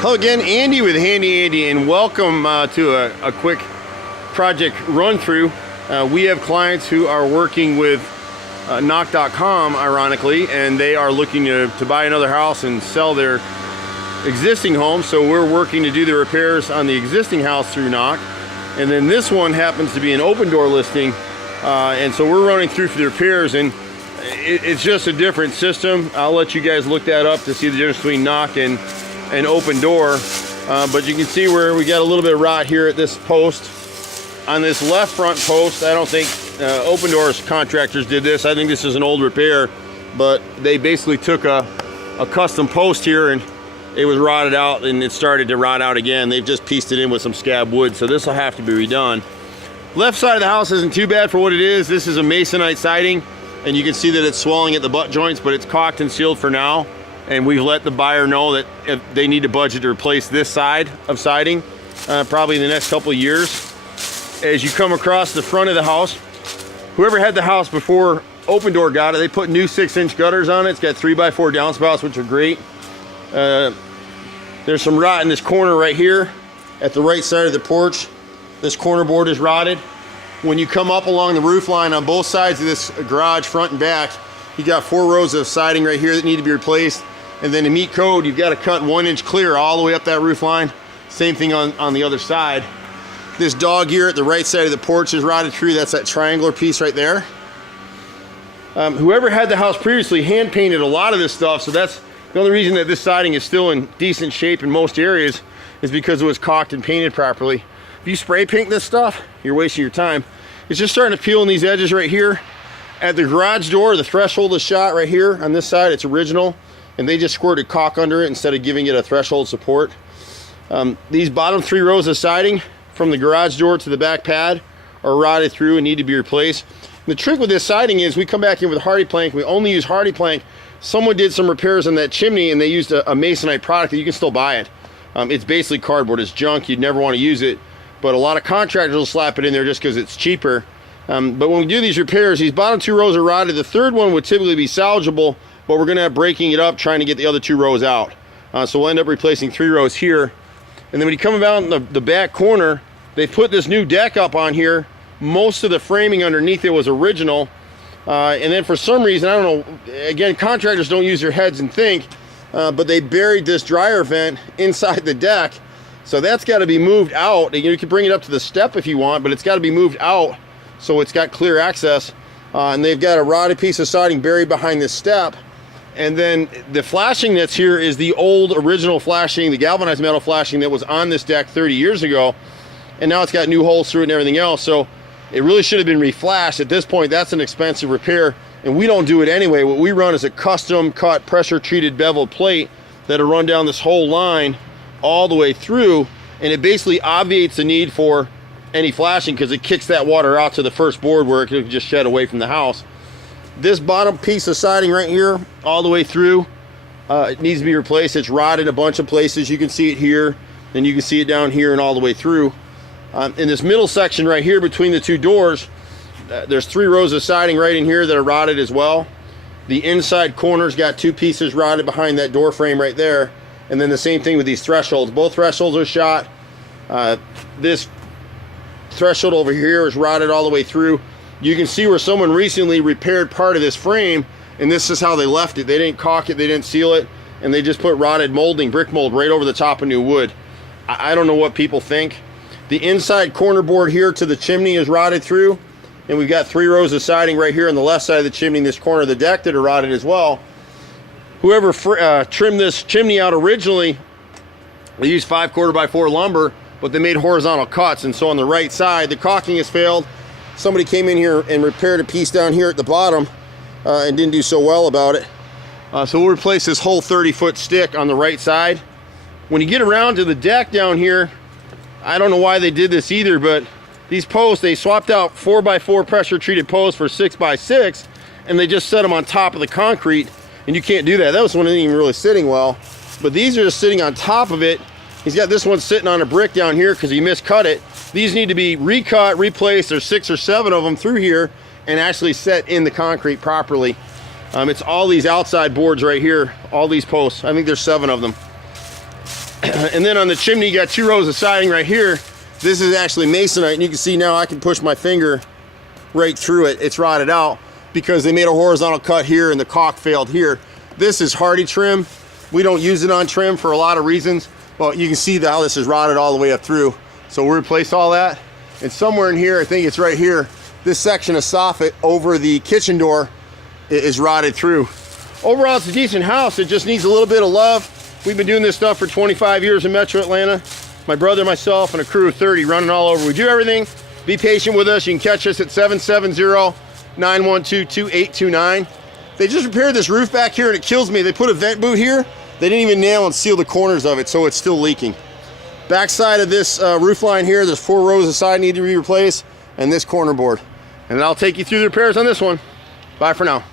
Hello again, Andy with Handy Andy, and welcome to a quick project run through. We have clients who are working with Knock.com, ironically, and they are looking to buy another house and sell their existing home. So we're working to do the repairs on the existing house through Knock. And then this one happens to be an open door listing. And so we're running through for the repairs, and it's just a different system. I'll let you guys look that up to see the difference between Knock and an open door. But you can see where we got a little bit of rot here at this post. On this left front post, I don't think open doors contractors did this. I think this is an old repair, but they basically took a custom post here and it was rotted out and it started to rot out again. They've just pieced it in with some scab wood, so this will have to be redone. Left side of the house isn't too bad for what it is. This is a masonite siding, and you can see that it's swelling at the butt joints, but it's caulked and sealed for now. And we've let the buyer know that if they need to budget to replace this side of siding, probably in the next couple of years. As you come across the front of the house, whoever had the house before open door got it, they put new 6-inch gutters on it. It's got 3x4 downspouts, which are great. There's some rot in this corner right here at the right side of the porch. This corner board is rotted. When you come up along the roof line on both sides of this garage, front and back, you got 4 rows of siding right here that need to be replaced. And then to meet code, you've got to cut 1 inch clear all the way up that roof line. Same thing on the other side. This dog here at the right side of the porch is rotted through. That's that triangular piece right there. Whoever had the house previously hand painted a lot of this stuff, so that's the only reason that this siding is still in decent shape in most areas is because it was caulked and painted properly. If you spray paint this stuff, you're wasting your time. It's just starting to peel in these edges right here. At the garage door, the threshold is shot right here on this side. It's original, and they just squirted caulk under it instead of giving it a threshold support. These bottom 3 rows of siding from the garage door to the back pad are rotted through and need to be replaced. And the trick with this siding is we come back in with hardy plank. We only use hardy plank. Someone did some repairs on that chimney and they used a masonite product that you can still buy it. It's basically cardboard. It's junk. You'd never want to use it, but a lot of contractors will slap it in there just because it's cheaper. But when we do these repairs, these bottom 2 rows are rotted. The third one would typically be salvageable, but we're going to have breaking it up trying to get the other 2 rows out. So we'll end up replacing 3 rows here. And then when you come about in the back corner, they put this new deck up on here. Most of the framing underneath it was original. And then for some reason, I don't know, again, contractors don't use their heads and think, but they buried this dryer vent inside the deck. So that's got to be moved out. You can bring it up to the step if you want, but it's got to be moved out so it's got clear access. And they've got a rotted piece of siding buried behind this step. And then the flashing that's here is the old original flashing, the galvanized metal flashing that was on this deck 30 years ago. And now it's got new holes through it and everything else. So it really should have been reflashed. At this point, that's an expensive repair, and we don't do it anyway. What we run is a custom cut pressure treated beveled plate that'll run down this whole line all the way through, and it basically obviates the need for any flashing because it kicks that water out to the first board where it can just shed away from the house. This bottom piece of siding right here all the way through, it needs to be replaced. It's rotted a bunch of places. You can see it here, and you can see it down here and all the way through. In this middle section right here between the 2 doors, there's 3 rows of siding right in here that are rotted as well. The inside corner's got 2 pieces rotted behind that door frame right there. And then the same thing with these thresholds. Both thresholds are shot. This threshold over here is rotted all the way through. You can see where someone recently repaired part of this frame, and this is how they left it. They didn't caulk it, they didn't seal it, and they just put rotted molding, brick mold, right over the top of new wood. I don't know what people think. The inside corner board here to the chimney is rotted through, and we've got 3 rows of siding right here on the left side of the chimney in this corner of the deck that are rotted as well. Whoever trimmed this chimney out originally, they used 5/4x4 lumber, but they made horizontal cuts, and so on the right side, the caulking has failed. Somebody came in here and repaired a piece down here at the bottom and didn't do so well about it. So we'll replace this whole 30-foot stick on the right side. When you get around to the deck down here, I don't know why they did this either, but these posts, they swapped out 4x4 pressure treated posts for 6x6, and they just set them on top of the concrete, and you can't do that. That was one that isn't even really sitting well, but these are just sitting on top of it. He's got this one sitting on a brick down here because he miscut it. These need to be recut, replaced. There's 6 or 7 of them through here and actually set in the concrete properly. It's all these outside boards right here, all these posts. I think there's 7 of them. And then on the chimney, you got 2 rows of siding right here. This is actually masonite, and you can see now I can push my finger right through it. It's rotted out because they made a horizontal cut here and the caulk failed here. This is hardy trim. We don't use it on trim for a lot of reasons. Well, you can see how this is rotted all the way up through. So we'll replace all that. And somewhere in here, I think it's right here, this section of soffit over the kitchen door is rotted through. Overall, it's a decent house. It just needs a little bit of love. We've been doing this stuff for 25 years in Metro Atlanta. My brother, myself, and a crew of 30 running all over. We do everything. Be patient with us. You can catch us at 770-912-2829. They just repaired this roof back here and it kills me. They put a vent boot here. They didn't even nail and seal the corners of it, so it's still leaking. Back side of this roof line here, there's 4 rows of siding need to be replaced, and this corner board. And I'll take you through the repairs on this one. Bye for now.